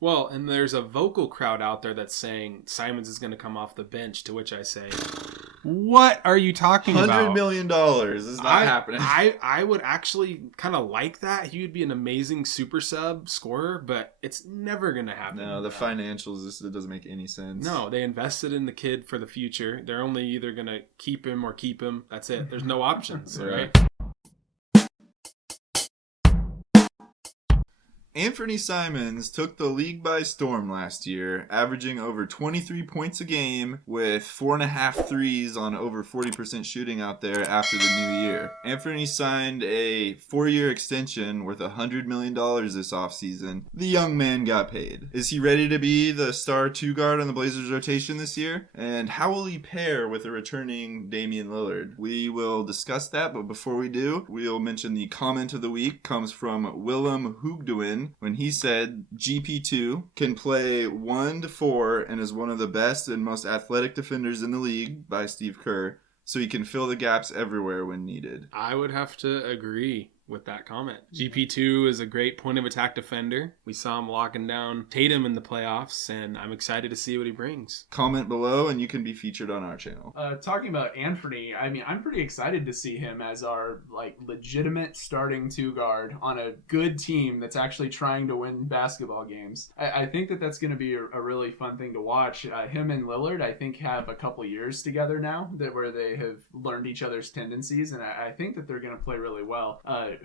Well, and there's a vocal crowd out there that's saying Simons is going to come off the bench, to which I say, what are you talking about? $100 million is not happening. I would actually kind of like that. He would be an amazing super sub scorer, but it's never going to happen. No, the financials, it doesn't make any sense. No, they invested in the kid for the future. They're only either going to keep him or keep him. That's it. There's no options, right? Anfernee Simons took the league by storm last year, averaging over 23 points a game with 4.5 threes on over 40% shooting out there after the new year. Anfernee signed a 4-year extension worth $100 million this offseason. The young man got paid. Is he ready to be the star 2 guard on the Blazers rotation this year? And how will he pair with a returning Damian Lillard? We will discuss that, but before we do, we'll mention the comment of the week comes from Willem Hoogdoen, when he said GP2 can play 1 to 4 and is one of the best and most athletic defenders in the league by Steve Kerr, so he can fill the gaps everywhere when needed. I would have to agree with that comment. GP2 is a great point of attack defender. We saw him locking down Tatum in the playoffs, and I'm excited to see what he brings. Comment below and you can be featured on our channel. Talking about Anfernee, I mean, I'm pretty excited to see him as our legitimate starting 2 guard on a good team that's actually trying to win basketball games. I think that's going to be a really fun thing to watch. Him and Lillard, I think, have a couple years together now where they have learned each other's tendencies, and I think that they're going to play really well.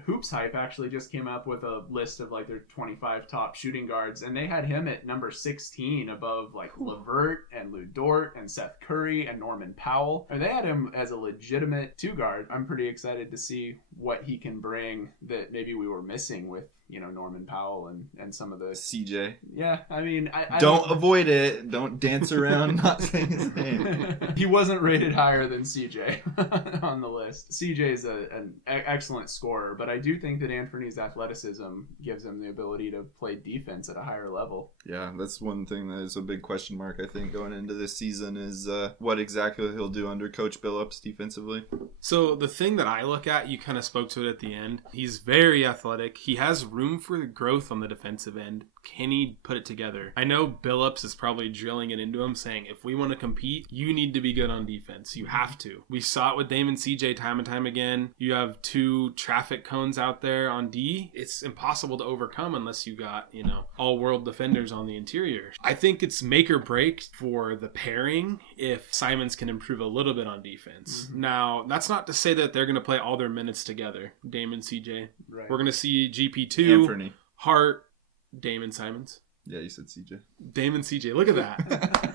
Hoops Hype actually just came up with a list of their 25 top shooting guards, and they had him at number 16 above LeVert and Lou Dort and Seth Curry and Norman Powell. And they had him as a legitimate 2 guard. I'm pretty excited to see what he can bring that maybe we were missing with Norman Powell and some of the CJ. Yeah, I mean, I don't avoid it. Don't dance around not saying his name. He wasn't rated higher than CJ on the list. CJ is an excellent scorer, but I do think that Anfernee's athleticism gives him the ability to play defense at a higher level. Yeah, that's one thing that is a big question mark, I think, going into this season is what exactly he'll do under Coach Billups defensively. So the thing that I look at, you kind of spoke to it at the end. He's very athletic. He has room for growth on the defensive end. Can he put it together? I know Billups is probably drilling it into him, saying, if we want to compete, you need to be good on defense. You have to. We saw it with Dame and CJ time and time again. You have 2 traffic cones out there on D. It's impossible to overcome unless you got, all-world defenders on the interior. I think it's make or break for the pairing if Simons can improve a little bit on defense. Mm-hmm. Now, that's not to say that they're going to play all their minutes together, Dame and CJ. Right. We're going to see GP2, Anfernee, Hart, Dame and Simons. Yeah, you said CJ. Dame and CJ. Look at that.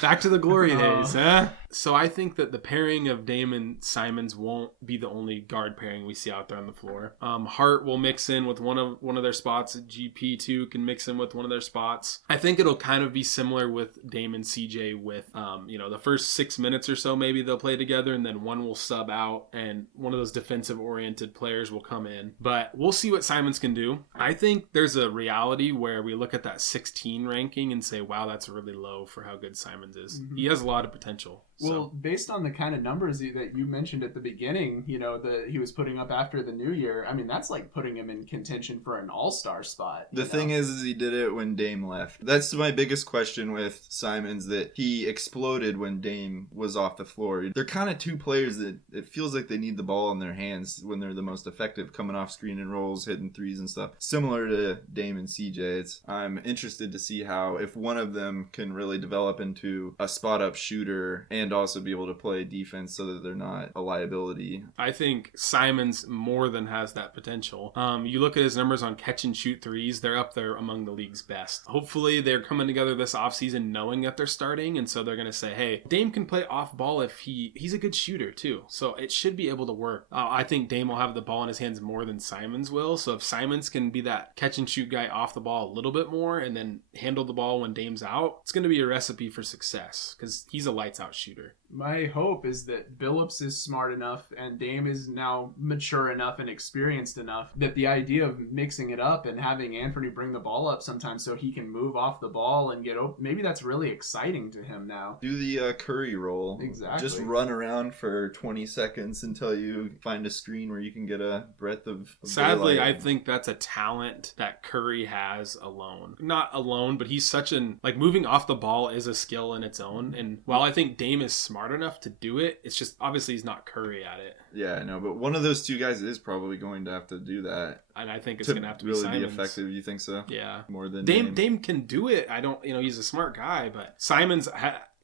Back to the glory days, huh? So I think that the pairing of Dame and Simons won't be the only guard pairing we see out there on the floor. Hart will mix in with one of their spots. GP2 can mix in with one of their spots. I think it'll kind of be similar with Dame and CJ with, the first 6 minutes or so, maybe they'll play together, and then one will sub out, and one of those defensive-oriented players will come in. But we'll see what Simons can do. I think there's a reality where we look at that 16 ranking and say, wow, that's really low for how good Simons is. Mm-hmm. He has a lot of potential. Well, based on the kind of numbers that you mentioned at the beginning, that he was putting up after the new year, I mean, that's like putting him in contention for an all-star spot. The thing is he did it when Dame left. That's my biggest question with Simons, that he exploded when Dame was off the floor. They're kind of 2 players that it feels like they need the ball in their hands when they're the most effective, coming off screen and rolls, hitting threes and stuff. Similar to Dame and CJ. I'm interested to see how, if one of them can really develop into a spot-up shooter and also be able to play defense so that they're not a liability. I think Simons more than has that potential. You look at his numbers on catch and shoot threes, they're up there among the league's best. Hopefully they're coming together this offseason knowing that they're starting, and so they're going to say, hey, Dame can play off ball if he's a good shooter too. So it should be able to work. I think Dame will have the ball in his hands more than Simons will. So if Simons can be that catch and shoot guy off the ball a little bit more and then handle the ball when Dame's out, it's going to be a recipe for success because he's a lights out shooter. receiver. My hope is that Billups is smart enough and Dame is now mature enough and experienced enough that the idea of mixing it up and having Anfernee bring the ball up sometimes so he can move off the ball and get open, maybe that's really exciting to him now. Do the Curry roll. Exactly. Just run around for 20 seconds until you find a screen where you can get a breadth of Sadly, daylight. I think that's a talent that Curry has alone. Not alone, but he's such an, like, moving off the ball is a skill in its own. And while I think Dame is smart enough to do it, it's just obviously he's not Curry at it. Yeah, I know, but one of those two guys is probably going to have to do that. And I think it's going to have to really be Simons. be effective. You think so? Yeah. More than Dame can do it. I don't, he's a smart guy, but Simons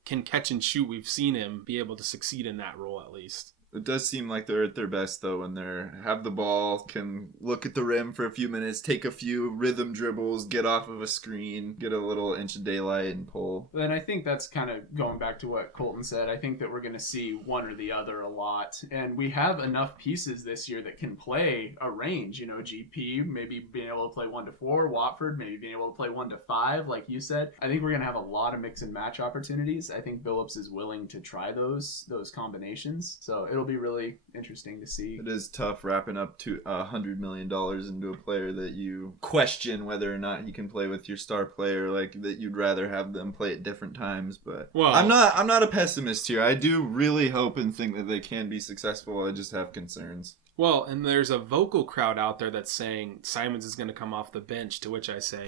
can catch and shoot. We've seen him be able to succeed in that role at least. It does seem like they're at their best, though, when they have the ball, can look at the rim for a few minutes, take a few rhythm dribbles, get off of a screen, get a little inch of daylight, and pull. And I think that's kind of going back to what Colton said. I think that we're going to see one or the other a lot. And we have enough pieces this year that can play a range. GP maybe being able to play 1 to 4, Watford maybe being able to play 1 to 5, like you said. I think we're going to have a lot of mix and match opportunities. I think Billups is willing to try those combinations. So it'll be really interesting to see. It is tough wrapping up to $100 million into a player that you question whether or not he can play with your star player, like that you'd rather have them play at different times. But I'm not a pessimist here. I do really hope and think that they can be successful. I just have concerns. Well, and there's a vocal crowd out there that's saying Simons is going to come off the bench, to which I say,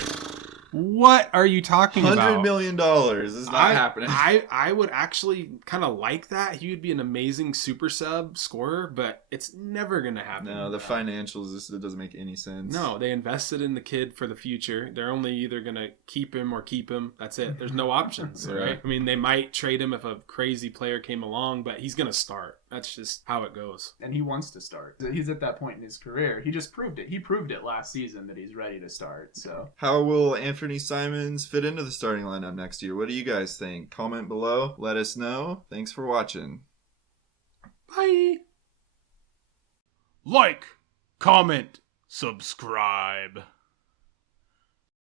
what are you talking about? $100 million is not happening. I would actually kind of like that. He would be an amazing super sub scorer, but it's never going to happen. No, the financials, it doesn't make any sense. No, they invested in the kid for the future. They're only either going to keep him or keep him. That's it. There's no options, right? I mean, they might trade him if a crazy player came along, but he's going to start. That's just how it goes. And he wants to start. He's at that point in his career. He just proved it. He proved it last season that he's ready to start. So how will Anfernee Simons fit into the starting lineup next year? What do you guys think? Comment below. Let us know. Thanks for watching. Bye. Like, comment, subscribe.